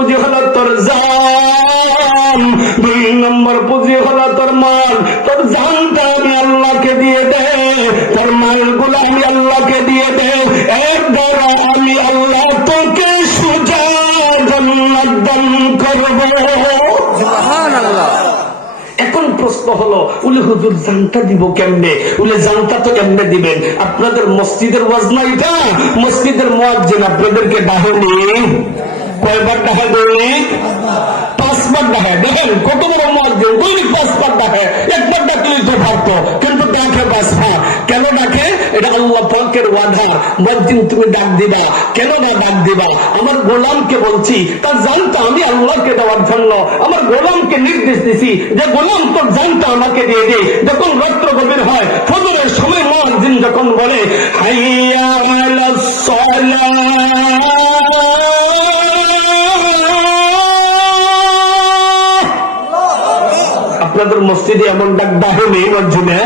পুঁজি হলো তোর জান, 2 নম্বর পুঁজি হলো তোর মাল। তোর জানটা আমি আল্লাহকে দিয়ে দে, তোর মালগুলো আমি আল্লাহকে দিয়ে দে, এর দ্বারা আমি আল্লাহ তোকে সুজা জান্নাত দান করব। সুবহানাল্লাহ। এখন প্রশ্ন হলো, উলি হুজুর জানটা দিব কেমনে? উলি জানটা তো কেমনে দিবেন? আপনাদের মসজিদের ওয়াজ না এটা? মসজিদের মুয়াজ্জিন আপনাদেরকে ডাহেনি? কয়বার ডাহে? দৈনিক 5 বার ডাহে। দেখেন কত বড় মুয়াজ্জিন, দৈনিক 5 বার ডাহে। একবার ডাকলেই তো পারতো, কিন্তু ডাকে 5 বার। কেন ডাকে? এটা আল্লাহ পাকের ওয়াদা। মুয়াজ্জিন তুমি ডাক দিবা, কেন না ডাক দিবা? আমার গোলামকে বলছি, তার জানটা আমি আল্লাহকে দেওয়ার জন্য আমার গোলামকে নির্দেশ দিছি যে গোলাম তোর জানটা আমাকে দিয়ে দে। যখন রাত্র গভীর হয়, ফজরের সময় মুয়াজ্জিন যখন বলে হাইয়া আলাস সালাহ, আপনাদের মসজিদে এমন ডাক ডাকে নেই মসজিদে?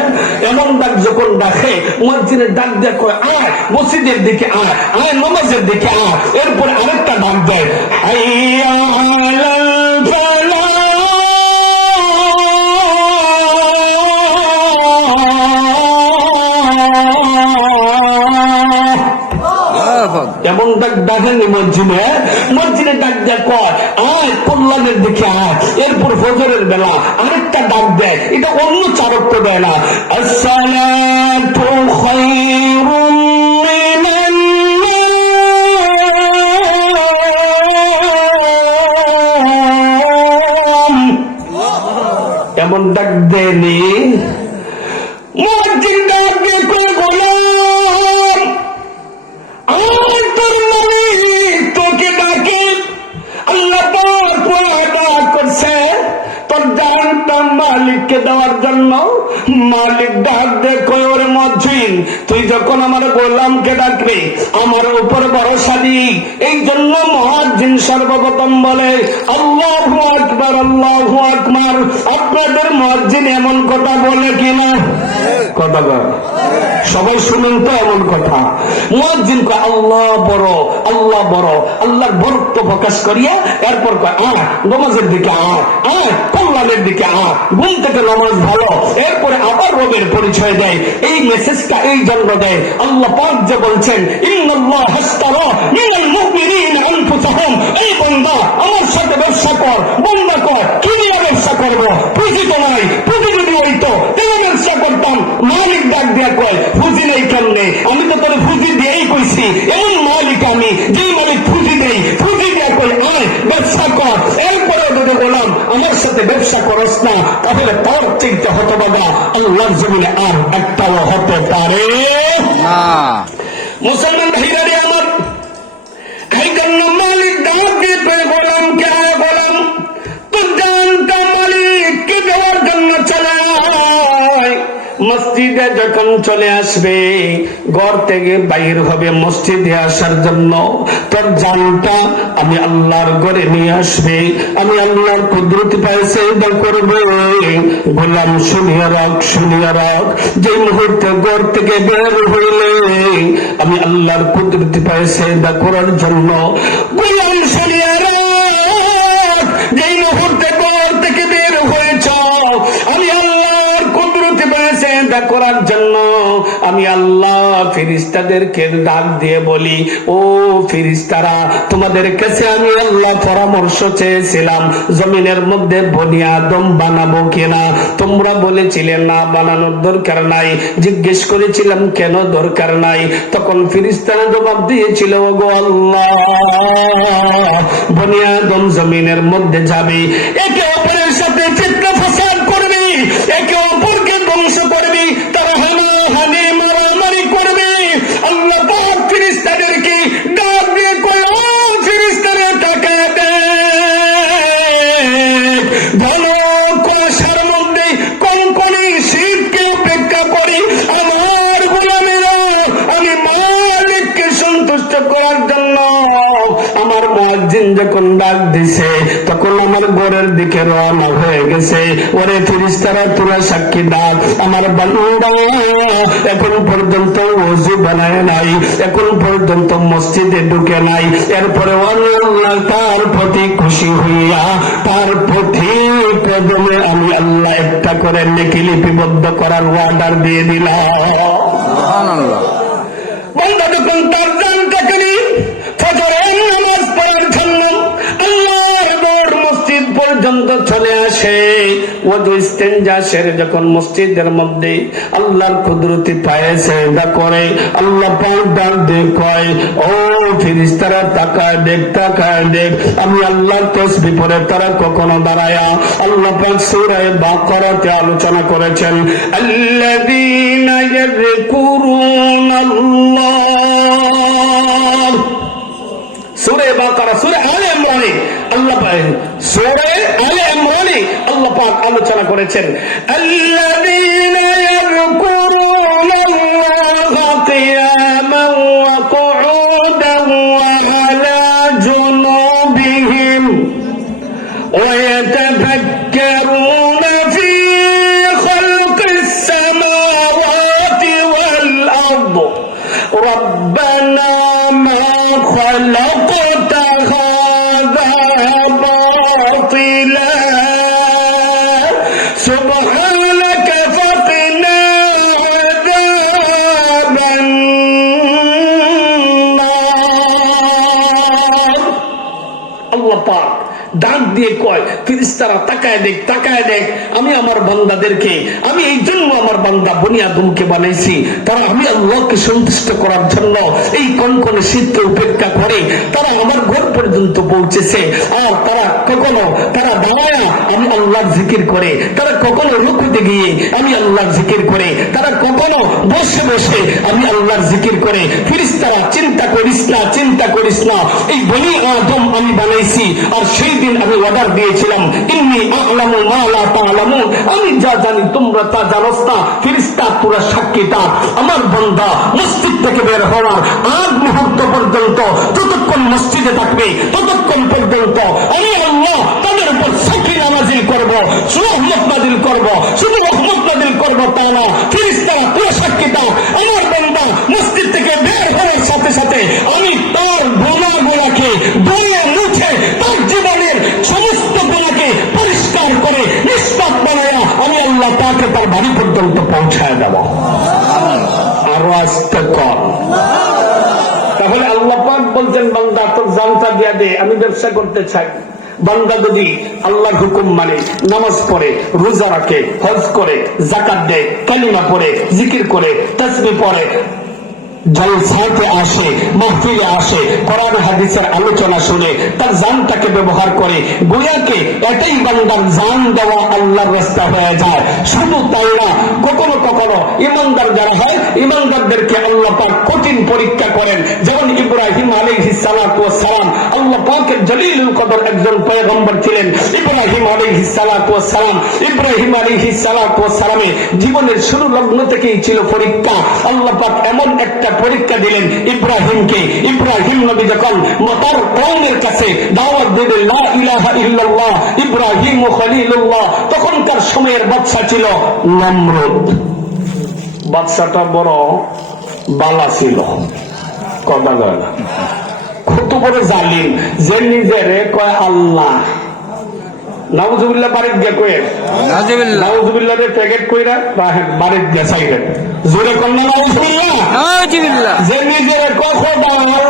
এমন ডাক যখন ডাকে, মসজিদের ডাক দেয় কয় আয় মসজিদের দিকে আয়, আয় নামাজের দিকে আয়। এরপরে আরেকটা ডাক দেয় হাইয়া আলাল ফালাহ, এমন ডাক ডাকেনি মসজিদে। মসজিদে ডাক দেয় কয় আয় কল্যাণের দিকে আয়। এরপর ফজরের বেলা আরেকটা ডাক দেয়, এটা অন্য চারক তো দেয় না, আসসালাতু খায়রুম মিনান নাওম। এমন ডাক দেয়নি। মুয়াজ্জিন ডাক দিয়ে কয় গোলাম আয় তোর মালিক তোকে ডাকে। আল্লাহ পাক ওয়াদা করছে তোর জানটা মালিককে দেওয়ার জন্য। মালিক ডাক দে কয় ওরে মুয়াজ্জিন তুই যখন আমার গোলামকে ডাকবি আমার উপর ভরসা দি। এই জন্য মুয়াজ্জিন সর্বপ্রথম বলে আল্লাহু আকবার, আল্লাহু আকবার। আপনাদের মুয়াজ্জিন এমন কথা বলে কিনা? কথা বলে। সবাই শুনুন তো এমন কথা। মুয়াজ্জিন কয় আল্লাহ বড়, আল্লাহ বড়, আল্লাহর বরত্ব প্রকাশ করিয়া এরপর কয় আয় নামাজের দিকে আয়, আয় কল্যাণের দিকে আয়, ঘুম থেকে নামাজ ভালো। এরপরে আবার রবের পরিচয় দেয়। এই মেসেজটা এই জন্য দেয়, আল্লাহ পাক যে বলছেন ইন্নাল্লাহ হাসতারা মিনাল মুমিনিনা আনফুসাহুম। এই বান্দা আমার সাথে ব্যবসা কর। বান্দা কর কি নিয়ে ব্যবসা করব? পুঁজি তো নাই, পুঁজি যদি হইতো তাহলে ব্যবসা করতাম। মালিক ডাক দিয়া কয় পুঁজি নেই কেমনে? আমি তো তোর পুঁজি দিয়েই কইছি। এমন মালিক আমি যে মালিক পুঁজি দেই, পুঁজি দিয়া কয় আয় ব্যবসা কর। এরপরে যদি বললাম আমার সাথে ব্যবসা করস না, তাহলে তোর চিন্তা হতো বাবা আল্লাহর জমিনে আর একটাও হতে পারে না। মুসলমান ভাইরা রে আমার, এই জন্য মালিক ডাক দিয়ে গোলাম কে আয় গোলাম তোর জানটা মালিককে দেওয়ার জন্য চলে আয়। মসজিদে যখন চলে আসবে, ঘর থেকে বাইর হবে মসজিদে আসার জন্য, তোর জানটা আমি আল্লাহর ঘরে নিয়ে আসবে। আমি আল্লাহর কুদরতি পায়ে সিজদা করব। গোলাম শুনিয়া রাখ, শুনিয়া রাখ, যে মুহূর্তে ঘর থেকে বের হইলে আমি আল্লাহর কুদরতি পায়ে সিজদা করার জন্য, গোলাম শুনিয়া রাখ, যে মুহূর্তে ঘর থেকে বের হয়েছ আমি আল্লাহর কুদরতি পায়ে সিজদা করার জন্য আমি আল্লাহ ফেরেশতাদেরকে ডাক দিয়ে বলি ও ফেরেশতারা তোমাদের কাছে আমি আল্লাহ পরামর্শ চেয়েছিলাম জমিনের মধ্যে বনি আদম বানাবো কিনা। তোমরা বলেছিলে না বানানোর দরকার নাই। জিজ্ঞেস করেছিলাম কেন দরকার নাই, তখন ফেরেশতারা জবাব দিয়েছিল ওগো আল্লাহ বনি আদম জমিনের মধ্যে যাবে, একে অপরের সাথে চিৎকার ফাসাদ করবে, একে অপরকে ধ্বংস করবে, তারা হানাহানি মারামারি করবে। আল্লাহ পাক ফেরেশতাদেরকে ডাক দিয়ে কয় ও ফেরেশতারা টাকা দেয়, ঘন কুয়াশার মধ্যে কনকনে শীতকে উপেক্ষা করি আমার গোলামেরা আমি মালিককে সন্তুষ্ট করার জন্য আমার মুয়াজ্জিন যখন ডাক দিছে তখন আমার ঘরের দিকে রওনা হয়ে গেছে। ওরে ফেরেশতারা তোরা সাক্ষী ডাক, আমার বান্দা এখন পর্যন্ত ওযু বানায় নাই, এখন পর্যন্ত মসজিদে ঢুকে নাই। এরপরে আল্লাহ তার প্রতি খুশি হইয়া তার প্রতি কদমে আমি আল্লাহ একটা করে নেকি লিপিবদ্ধ করার অর্ডার দিয়ে দিলাম। সুবহানাল্লাহ। বান্দা যখন তার জানটাকে নিয়ে ফজরের নামাজ পড়ার জন্য আল্লাহর ঘর মসজিদ পর্যন্ত চলে আসে, ওযু ইস্তেঞ্জা সেরে যখন মসজিদের মধ্যে আল্লাহর কুদরতি পায়ে সেজদা করে, আল্লাহ পাক ডাক দিয়ে কয়, ও ফেরেশতারা তাকায় দেখ, তাকায় দেখ, আমি আল্লাহর তাসবিহ পড়ে তারা কখনো দাঁড়ায়া। আল্লাহ পাক সূরা বাকারাতে আলোচনা করেছেন, আল্লাযীনা ইয়াযকুরুনাল্লাহ। সূরা বাকারা, সূরা আলে ইমরানে আল্লাহ পাক, সূরা আলে ইমরানে আল্লাহ পাক আলোচনা করেছেন, আল্লাযীনা ইয়াযকুরুনাল্লাহা কিয়ামান ওয়া কুউদান ওয়া আলা জুনুবিহিম ওয়া ইয়াতাফাক্কারুনা ফি খালকিস সামাওয়াতি ওয়াল আরদ রাব্বানা মা খালাকতা হাযা বাতিলা সুবহানাকা ফাকিনা আযাবান নার। আল্লাহ পাক ডাক দিয়ে কয়, ফেরেশতারা তাকায় দেখ, তাকায় দেখ, আমি আমার বান্দাদেরকে, আমি এই জন্য আমার বান্দা বনি আদমকে বানাইছি, তারা আমি আল্লাহকে সন্তুষ্ট করার জন্য এই কনকনে শীতকে উপেক্ষা করে তারা আমার ঘর পর্যন্ত পৌঁছেছে। আর তারা কখনো তারা দাঁড়ায় আমি আল্লাহর জিকির করে, তারা কখনো রুকুতে গিয়ে আমি আল্লাহর জিকির করে, তারা কখনো বসে বসে আমি আল্লাহর জিকির করে। ফেরেশতারা চিন্তা করিস না, চিন্তা করিস না, এই বনি আদম আমি বানাইছি, আর সেই দিন আমি অর্ডার দিয়েছিলাম, ইন্নী আ'লামু মা লা তা'লামুন, আমি যা জানি তোমরা তা জানোস না। ফেরেশতা তোরা সাক্ষী থাক, আমার বান্দা মসজিদ থেকে বের হওয়ার আগ মুহূর্ত পর্যন্ত ততক্ষণ মসজিদে থাকবে, ততক্ষণ পর্যন্ত আমি আল্লাহ তাদের উপর সাকিনা নাযিল করব, রহমত নাযিল করব। শুধু রহমত নাযিল করব তা না, ফেরেশতারা তোরা সাক্ষী থাক, আমার বান্দা মসজিদ থেকে বের হওয়ার সাথে সাথে আমি তার গুনাহগুলোকে ধুয়ে মুছে তার জীবনের সমস্ত গুনাহকে পরিষ্কার করে নিষ্পাপ বানায়া আমি আল্লাহ তাকে তার বাড়ি পর্যন্ত পৌঁছায় দেব। আরো আসতে কর। তাহলে আল্লাহ পাক বলছেন, বান্দা তোর জানটা দিয়া দে, আমি ব্যবসা করতে চাই। বান্দা যদি আল্লাহর হুকুম মানে, নামাজ পড়ে, রোজা রাখে, হজ করে, যাকাত দেয়, কালিমা পড়ে, জিকির করে, তাসবিহ পড়ে, জলসাতে আসে, মাহফিলে আসে, কোরআন হাদিসের আলোচনা শুনে তার জানটাকে ব্যবহার করে, গোয়াকে এটাই বান্দার জান দেওয়া আল্লাহর রাস্তা হয়ে যায়। শুধু তাই না, কখনো কখনো ইমানদার যারা হয়, ইমানদারদেরকে আল্লাহ পাক কঠিন পরীক্ষা করেন। যেমন ইব্রাহিম আলাইহিস সালাতু ওয়াস সালাম, আল্লাহ পাকের জলিলুল কদর একজন পয়গম্বর ছিলেন ইব্রাহিম আলাইহিস সালাতু ওয়াস সালাম। ইব্রাহিম আলাইহিস সালাতু ওয়াস সালামের জীবনের শুরু লগ্ন থেকেই ছিল পরীক্ষা। আল্লাহ পাক এমন একটা পরীক্ষা দিলেন ইব্রাহিমকে। ইব্রাহিম নবী যখন তার কওমের কাছে দাওয়াত দিলেন লা ইলাহা ইল্লাল্লাহ ইব্রাহিম খলিলুল্লাহ, তখনকার সময়ের বাদশা ছিল নমরুদ। বাদশাটা বড় বালা ছিল, কথা বলে না, কত বড় জালিম, যে নিজেরে কয় আল্লাহ। নাউজুবিল্লাহ বাড়িতে গিয়ে কয়ে, নাউজুবিল্লাহ প্যাকেট কইরা বাড়িতে গিয়ে চাইবেন, জোরে কন্যা নাউজুবিল্লাহ, যে নিজের কখন আল্লাহ।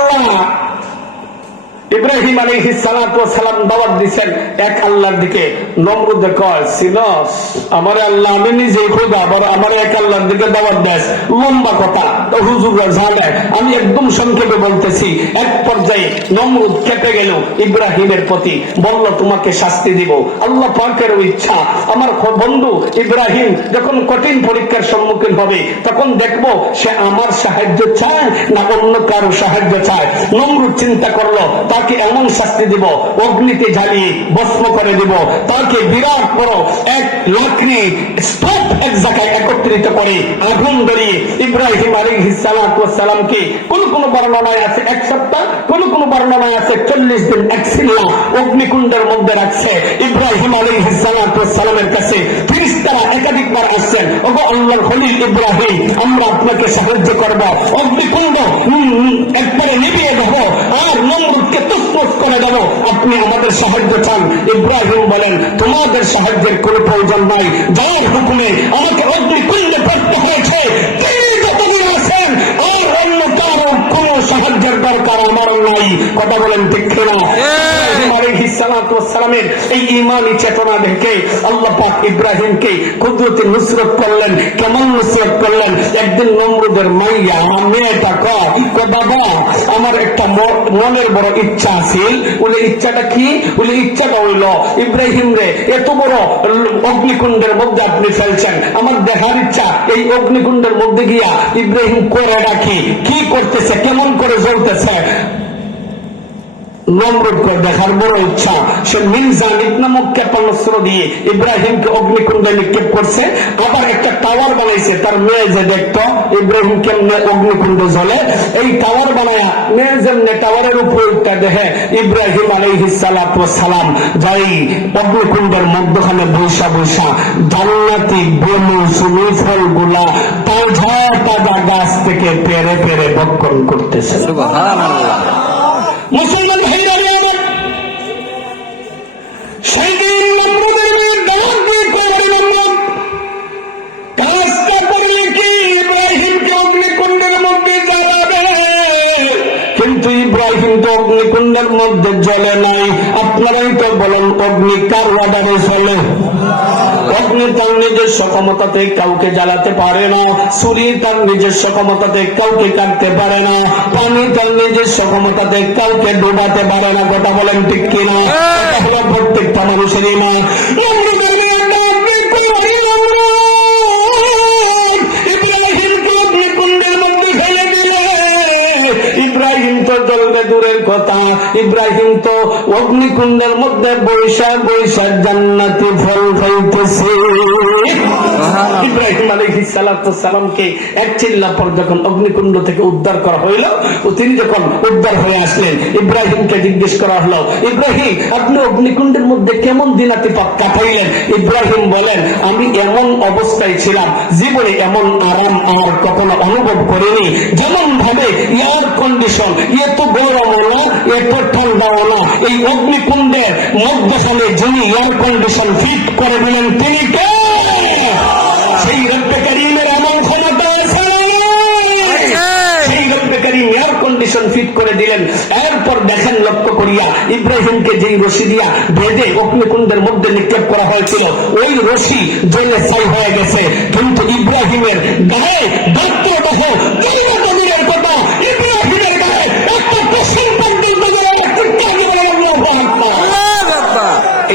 ইব্রাহিম আলাইহিস সালাতু ওয়াস সালাম দাওয়াত দিবেন এক আল্লাহর দিকে। নমরুদ কয়, সিনস আমার আল্লাহ, আমি নিজেই খোদা, আবার আমার এক আল্লাহর দিকে দাওয়াত দেস, লম্বা কথা। তো হুজুররা জানে, আমি একদম সংক্ষেপে বলতেছি। এক পর্যায়ে নমরুদ কেঁপে গেল ইব্রাহিমের প্রতি, বলল তোমাকে শাস্তি দিব। আল্লাহ পাকের ইচ্ছা, আমার বন্ধু ইব্রাহিম যখন কঠিন পরীক্ষার সম্মুখীন হবে তখন দেখবো সে আমার সাহায্য চায় না অন্য কারো সাহায্য চায়। নমরুদ চিন্তা করলো, তার তাকে এমন শাস্তি দিব, অগ্নিতে জ্বালিয়ে ভস্ম করে দিব, তাকে বিরাট বড় এক লাকড়ি স্তূপ এক জায়গায় একত্রিত করে আগুন ধরিয়ে ইব্রাহিম আলাইহিস সালামকে কোন বর্ণনায় আছে 1 সপ্তাহ, কোন বর্ণনায় আছে 40 দিন এক সিল্লা অগ্নিকুণ্ডের মধ্যে রাখছে। ইব্রাহিম আলাইহিস সালামের কাছে ফেরেশতারা একাধিকবার আসছেন, ওগো আল্লাহর খলিল ইব্রাহিম, আমরা আপনাকে সাহায্য করব, অগ্নিকুণ্ড একবারে নিভিয়ে দেব আর নমরুদকে তুসতুস করে দেব, আপনি আমাদের সাহায্য চান? ইব্রাহিম বলেন, তোমাদের সাহায্যের কোনো প্রয়োজন নাই, যার হুকুমে আমাকে অগ্নিকুণ্ডে পড়তে হয়েছে তিনি যতদিন আছেন আর অন্য কারো কোন সাহায্যের দরকার আমার নাই। কথা বলেন ঠিক কিনা? সালামের এই ইমানি চেতনা দেখে আল্লাহ পাক ইব্রাহিমকে কুদরতে নুসরত করলেন। কেমন নুসরত করলেন? একদিন নমরুদের মাইয়া আমার মেয়েটা কয়, বাবা আমার একটা মনের বড় ইচ্ছা আছে। বলে ইচ্ছাটা কি? বলে ইচ্ছাটা হইল ইব্রাহিম রে এত বড় অগ্নিকুণ্ডের মধ্যে আপনি ফেলছেন, আমার দেখার ইচ্ছা এই অগ্নিকুণ্ডের মধ্যে গিয়া ইব্রাহিম করে রাখি কি করতেছে, কেমন করে জ্বলতেছে। নমরুদ দেখার বড় ইচ্ছা, সে মিনজানিব নামক ক্ষেপণাস্ত্র দিয়ে ইব্রাহিমকে অগ্নিকুণ্ডে নিক্ষেপ করছে। আবার একটা টাওয়ার বানাইছে, তার মেয়ে যে দেখতো ইব্রাহিম কেমনে অগ্নিকুণ্ডে জ্বলে, এই টাওয়ার বানায়া মেয়ে যেমনে টাওয়ারের উপরে দেখে ইব্রাহিম আলাইহিস সালাম যাই অগ্নিকুণ্ডের মধ্যখানে বৈশা বৈশা জান্নাতি বেলু সুমি ফলগুলা তাজা তাজা গাছ থেকে পেরে পেরে ভক্ষণ করতেছে। সুবহানাল্লাহ। মুসলমান ভাইরা আমার, সেই দিন নমরুদের মেয়ে দাওয়াত দিয়ে করলেন, কাজটা করলে কি ইব্রাহিমকে অগ্নিকুণ্ডের মধ্যে জ্বালাবে, কিন্তু ইব্রাহিম তো অগ্নিকুণ্ডের মধ্যে জ্বলে নাই। আপনারাই তো বলেন অগ্নি কার অর্ডারে চলে? অগ্নি তার নিজস্ব ক্ষমতাতে কাউকে জ্বালাতে পারে না, ছুরি তার নিজস্ব ক্ষমতাতে কাউকে কাটতে পারে না, পানি তার নিজস্ব ক্ষমতাতে কাউকে ডোবাতে পারে না। কথা বলেন ঠিক কিনা? এটা হলো প্রত্যেকটা মানুষেরই না। ইব্রাহিম তো জ্বলবে দূরের কথা, ইব্রাহিম তো অগ্নিকুণ্ডের মধ্যে বৈশা বৈশা জান্নাতি ফল খাইতেছে। ইব্রাহিম আলাইহিস সালামকে এক চিল্লা পর যখন অগ্নিকুণ্ড থেকে উদ্ধার করা হইল, ও তিনি যখন উদ্ধার হয়ে আসলেন, ইব্রাহিমকে জিজ্ঞেস করা হলো, ইব্রাহিম আপনি অগ্নিকুণ্ডের মধ্যে কেমন দিনাতিপাত কাটাইলেন? ইব্রাহিম বলেন, আমি এমন অবস্থায় ছিলাম জীবনে এমন আরাম আর কখনো অনুভব করিনি। যেমন ভাবে এয়ার কন্ডিশন, এত গরম না এত ঠান্ডাও না, এই অগ্নিকুণ্ডের মধ্যখানে যিনি এয়ার কন্ডিশন ফিট করে দিলেন তিনি কে? সেই রব্বে কারীমের এমন ক্ষমতা আছে, সেই রব্বে কারীম এয়ার কন্ডিশন ফিট করে দিলেন। এরপর দেখেন লক্ষ্য করিয়া ইব্রাহিমকে যেই রশি দিয়া বেঁধে অগ্নিকুণ্ডের মধ্যে নিক্ষেপ করা হয়েছিল, ওই রশি জ্বলে ছাই হয়ে গেছে, কিন্তু ইব্রাহিমের গায়ে দাত্রদাহ দূরের কথা, ইব্রাহিমের গায়ে একটা পশম পর্যন্ত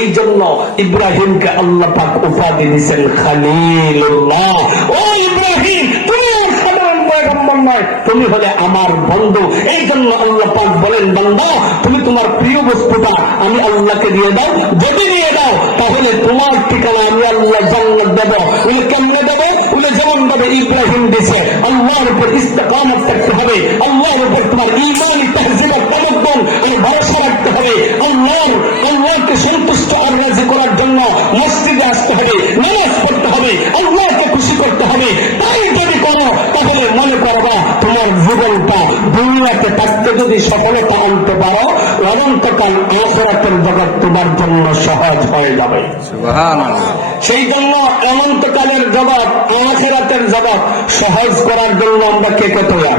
এই জন্য ইব্রাহিমকে আল্লাহ পাক উপাধি দিয়েছেন খলিলুল্লাহ। ও ইব্রাহিম, তুমি সাধারণ পয়গম্বর নয়, তুমি হলে আমার বন্ধু। এই জন্য আল্লাহ পাক বলেন, বান্দা তুমি তোমার প্রিয় বস্তুটা আমি আল্লাহকে দিয়ে দাও, যদি দিয়ে দাও তাহলে তোমার ঠিকানা আমি আল্লাহ জান্নাত দেব। উনি কেমনে দেবে? উনি যেমন ভাবে ইব্রাহিম দিছে, আল্লাহর উপর ইস্তেকামত থাকতে হবে, আল্লাহর উপর তোমার ঈমানি তাহজিব তামাদ্দুন আর ভরসা রাখতে হবে, আল্লাহকে সন্তুষ্ট আর রাজি করার জন্য মসজিদে আসতে হবে, নামাজ পড়তে হবে, আল্লাহকে খুশি করতে হবে। তাই যদি করো তাহলে মনে করবা তোমার জীবনটা দুনিয়াতে থাকতে যদি সফলতা আনতে পারো, অনন্তকাল আখিরাতের জগৎ তোমার জন্য সহজ হয়ে যাবে। সুবহানাল্লাহ। সেই জন্য অনন্তকালের জগৎ, আখিরাতের জগৎ সহজ করার জন্য আমরা কে কে তৈরি?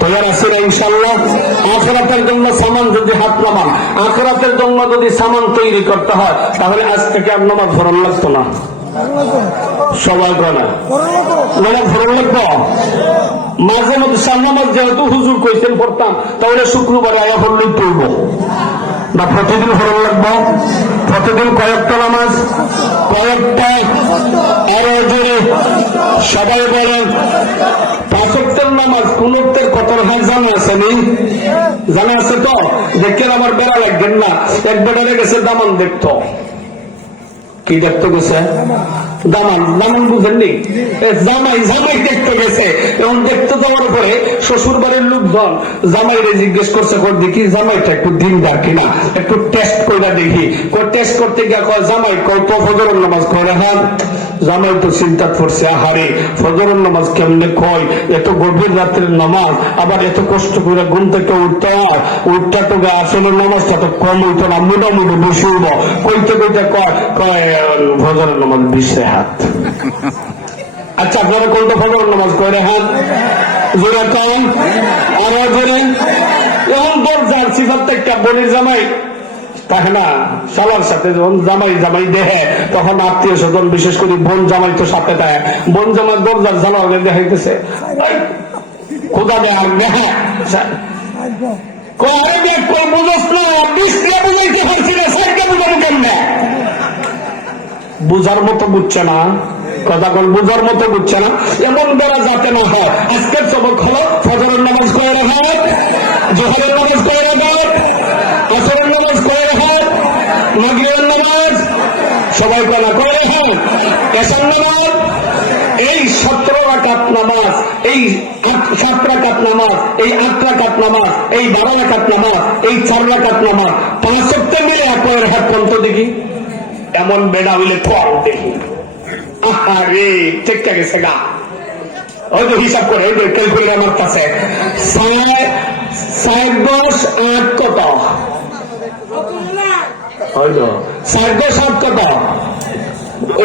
তৈরি আছি না ইনশাআল্লাহ? আখিরাতের জন্য সামান যদি হাত নামান, আখিরাতের জন্য যদি সামান তৈরি করতে হয় তাহলে আজ থেকে আর নামাজ ধরন লাগতো না। সবাই করে নামাজ ধরন লাগতো। মাঝে মধ্যে সামনামাজ যেহেতু হুজুর কইছেন পড়তাম, তাহলে শুক্রবার আয়া পড়লেই পড়ব না? প্রতিদিন ধরন লাগবো? প্রতিদিন কয়েকটা নামাজ? কয়েকটা। আরো জোরে সবাই বলেন। 5 ওয়াক্তের নামাজ কোন ওয়াক্তের কত রাকাত জানা আছে নি? জানা আছে তো? দেখেন আমার বেড়া লাগবেন না। এক বেড়ারে গেছে দামান দেখতো। কি দেখতে গেছে? দামান। দামান বুঝেননি? জামাই জামাই দেখতে গেছে। এবং দেখতে যাওয়ার পরে শ্বশুর বাড়ির লোকজন জামাইরে জিজ্ঞেস করছে, দেখি জামাইটা একটু দিনদার কিনা, একটু টেস্ট করে দেখি। টেস্ট করতে গিয়ে জামাই কত ফজরের নামাজ করে। হ্যাঁ, জামাই তো চিন্তা করছে, আহারে ফজরের নামাজ কেমনে কয়, এত গভীর রাত্রের নামাজ, আবার এত কষ্ট করে ঘুম থেকে উঠতে হয়, উঠটা তো আসলে নামাজটা তো কম হইতো না, মোটামুটি বসে উঠবো। কইতে কইতে কয় ফজরের নামাজ 20 হাত। আচ্ছা, আপনারা কোনটা ফজরের নামাজ করে? হাত জোরে কম, আরো জোরে। এখন দরজার সিফাত একটা বনির জামাই থাকে না, শালার সাথে যখন জামাই জামাই দেহে, তখন আত্মীয় স্বজন, বিশেষ করে বোন জামাই তো সাথে দেয়। বোন জামাই দরজার জানা দেখাইতেছে, খোদা দেয় আর দেহা বুঝার মতো বুঝছে না, কথা বল, বুঝার মতো বুঝছে না। এমন বেড়া যাতে না হয়। আজকের সবক হলো ফজরের নামাজ কয় রাকাত, জোহরের নামাজ কয় রাকাত, আসরের নামাজ কয় রাকাত, মাগরিবের নামাজ সবাই কয় না কয় রাকাত, এশার নামাজ এই 17 রাকাত নামাজ, এই 7 রাকাত নামাজ, এই 8 রাকাত নামাজ, এই 12 রাকাত নামাজ, এই 4 রাকাত নামাজ, 5 ওয়াক্ত মিলে এক রাকাত পর্যন্ত দেখি। এমন বেড়া হইলে কম দেখি। আরে ঠিক গেছে গা, ওই তো হিসাব করে ক্যালকুলেটর আমার কাছে 4 10 8 কত? 4 10 8 কত?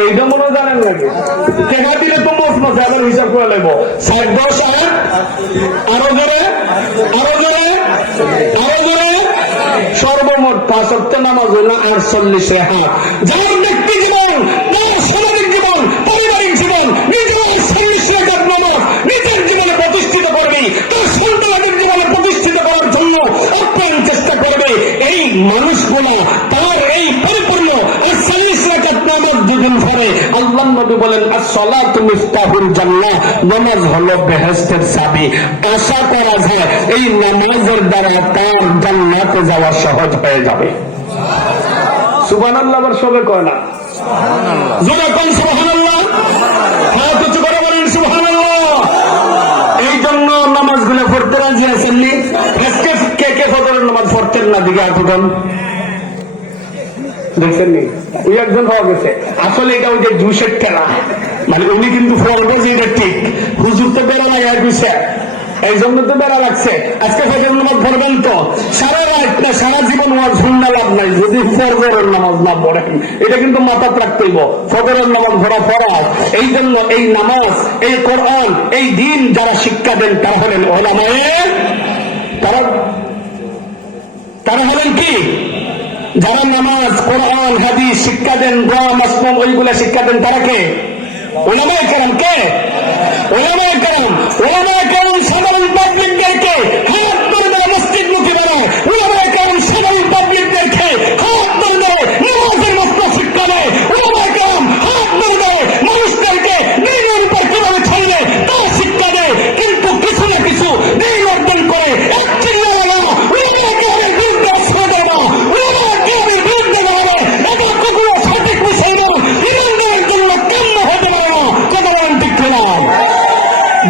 এইটা মনে জানেন নাকি? টাকা দিলে তো মোট মাসে আবার হিসাব করে নেব। 4 10 8, আরো জোরে, আরো জোরে, আরো জোরে। সর্বমোট 5 ওয়াক্ত নামাজ হলো 48 রাকাত। যার ব্যক্তি জীবন, তার সামাজিক জীবন, পারিবারিক জীবন, নিজের 48 রাকাত নামাজ নিজের জীবনে প্রতিষ্ঠিত করবে, তার সন্তানদের জীবনে প্রতিষ্ঠিত করার জন্য আপ্রাণ চেষ্টা করবে। এই মানুষগুলা তার এই পরিপূর্ণ 48 রাকাত নামাজ দুদিন পরে আল্লাহ নবী বলেন, as-সালাতু মিফতাহুল জান্নাহ, নামাজ হলো বেহেশতের চাবি। আশা করা যায় এই নামাজের দ্বারা তার জান্নাতে যাওয়া সহজ হয়ে যাবে। সুবহানাল্লাহ। আবার সবে কয় না জোরে কোন সুবহানাল্লাহ, হাত উঁচু করে বলেন সুবহানাল্লাহ। এই জন্য নামাজগুলো পড়তে রাজি আছেননি? আজকে কে কে ফজরের নামাজ পড়তেন না? দিকে আতুন দেখছেননি? ওই একজন হওয়া গেছে। আসলে এটা ওই যে জুসের খেলা, মানে উনি কিন্তু পড়বে যে এটা ঠিক, হুজুর তো বেড়া লাগা দিছে, এই জন্য তো বেড়া লাগছে। আজকে ফজরের নামাজ পড়বেন তো সারা রাত না সারা জীবন ওয়াজ শুননা লাভ নাই যদি ফজরের নামাজ না পড়েন। এটা কিন্তু মাথায় রাখতেইব, ফজরের নামাজ পড়া ফরজ। এই জন্য এই নামাজ, এই কোরআন, এই দিন যারা শিক্ষা দেন তারা হলেন উলামায়ে, তারা হলেন কি? যারা নামাজ, কোরআন, হাদিস শিক্ষা দেন, দোয়া, মাসনুন ওইগুলা শিক্ষা দেন, তারা কে? উলামায়ে কেরাম। কে? উলামায়ে কেরাম। উলামায়ে কেরাম সাধারণ পাবলিকদেরকে হাত ধরে ধরে মসজিদমুখী বানায়। উলামায়ে কেরাম সাধারণ পাবলিকদেরকে হাত ধরে ধরে নামাজের মস্ত শিক্ষা দেয়। উলামায়ে কেরাম হাত ধরে ধরে মানুষদেরকে দ্বীনের উপর কিভাবে চলবে তা শিক্ষা দেয়। কিন্তু কিছু না কিছু দ্বীন অর্জন করে এক চিল্লাওয়ালা উলামায়ে কেরামের বিরুদ্ধে আশ্রয় দেয় না, উলামায়ে কেরামের বিরুদ্ধে দাঁড়াবে, এটা কখনো সঠিক বিষয় না, ইমানদারের জন্য কাম্য হতে পারে না। কথা বলেন ঠিক কিনা?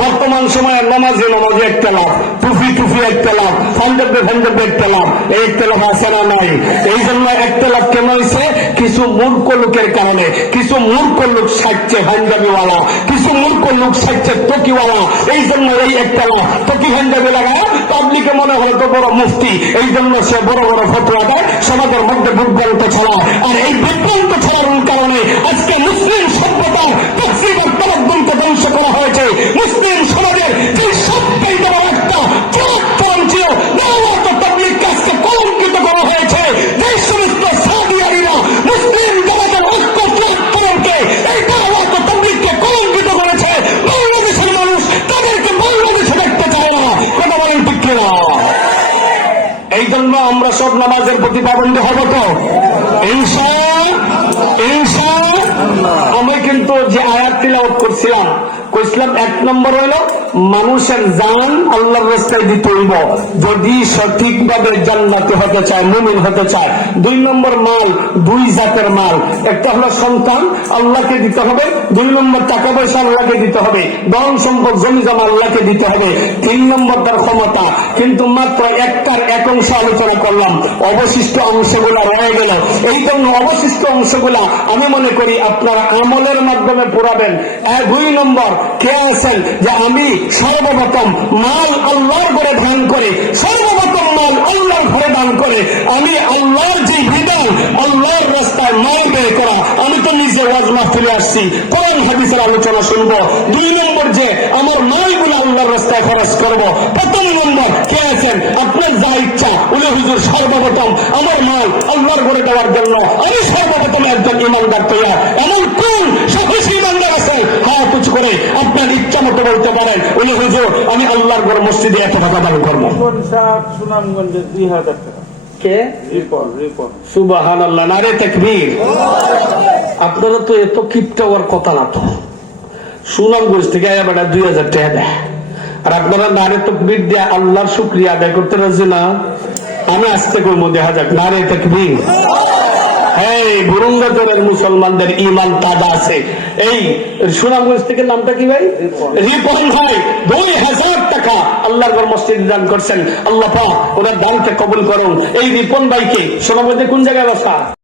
বর্তমান সময়ে নামাজে নামাজে একটা লাভ, টুফি টুফি একটা লাভ, ফাঞ্জাবে ফাঞ্জাবে একটা লাভ, এই একটা লাভ আছে না নাই? এই জন্য একটা লাভ কেন হয়েছে? কিছু মূর্খ লোকের কারণে। কিছু মূর্খ লোক সাজছে পাঞ্জাবিওয়ালা, কিছু মূর্খ লোক সাজছে টকিওয়ালা। এই জন্য এই একটা লাভ, টকি পাঞ্জাবি লাগায় পাবলিকে মনে হলো তো বড় মুফতি, এই জন্য সে বড় বড় ফতোয়া দেয়, সমাজের মধ্যে বিভ্রান্ত ছড়ায়। আর এই বিভ্রান্ত ছড়ানোর কারণে আজকে মুসলিম সভ্যতার তফসিল আর তারাক্কুমকে ধ্বংস করা হয়েছে। মুসলিম সমাজের যে সবচাইতে বড় একটা প্ল্যাটফর্ম ছিল দাওয়াত ও তাবলীগ কাজকে কলঙ্কিত করা হয়েছে। যে সমস্ত সাদিয়ারীরা মুসলিম জামাতের ঐক্য প্ল্যাটফর্মকে, এই দাওয়াত ও তাবলীগকে কলঙ্কিত করেছে, বাংলাদেশের মানুষ তাদেরকে বাংলাদেশে দেখতে চায় না। কথা বলেন ঠিক কিনা? এই জন্য আমরা সব নামাজের প্রতি পাবন্দ হব তো ইনশাআল্লাহ। আমি কিন্তু যে আয়াত তিলাওয়াত করছিলাম, কইছিলাম 1 নম্বর হইল মানুষের জান আল্লাহর রাস্তায় দিতে হইব যদি সঠিকভাবে জান্নাতি হতে চায়, মুমিন হতে চায়। 2 নম্বর মাল, 2 জাতের মাল, একটা হলো সন্তান, আল্লাহকে দিতে হবে। 2 নম্বর টাকা পয়সা, আল্লাহকে দিতে হবে। ধন সম্পদ জমি জমা আল্লাহকে দিতে হবে। 3 নম্বর তার ক্ষমতা। কিন্তু মাত্র একটার 1 অংশ আলোচনা করলাম, অবশিষ্ট অংশগুলা রয়ে গেল। এই জন্য অবশিষ্ট অংশগুলা আমি মনে করি আপনারা আমলের মাধ্যমে পুরাবেন। 2 নম্বর, কে আছেন যে আমি সর্বপ্রথম মাল আল্লাহর ঘরে দান করে, সর্বপ্রথম মাল আল্লাহর ঘরে দান করে আমি আল্লাহর যে বিধান, আল্লাহর রাস্তায় মাল বের করা, আমি তো নিজে ওয়াজ মাহফিলে আসছি, কোরআন হাদিসের আলোচনা শুনবো। 2 নম্বর যে আমার মালগুলো আল্লাহর রাস্তায় খরচ করব। 1ম নম্বর, কে আছেন আপনার যা ইচ্ছা উনি হুজুর সর্বপ্রথম আমার মাল আল্লাহর ঘরে দেওয়ার জন্য আমি সর্বপ্রথম একজন ইমানদার তৈরি। এমন কোন সাহসী ইমানদার আছে হাত উঁচু করে আপনার ইচ্ছা মতো বলতে পারেন উনি হুজুর আমি আল্লাহর ঘর মসজিদে এত টাকা দান করবো? সুনামগঞ্জে 2000 টাকা। কে? সুবহানাল্লাহ, নারে তাকবীর। আপনারা তো এত কিপটা হওয়ার কথা না তো। সুনামগঞ্জ থেকে বেটা 2000 টাকা দেয়, আর আপনারা নারে তাকবীর দিয়ে আল্লাহর শুকরিয়া আদায় করতে রাজি না? আমি আসতে করবো, দেখা যাক। নারে তাকবীর। এই বুরুঙ্গাচরের মুসলমানদের ইমান তাজা আছে। এই সুনামগঞ্জ থেকে নামটা কি ভাই? রিপন ভাই 2000 টাকা আল্লাহর ঘর মসজিদে দান করছেন। আল্লাহ পাক ওনার দানকে কবুল করুন। এই রিপন ভাইকে সুনামগঞ্জে কোন জায়গায় বসা?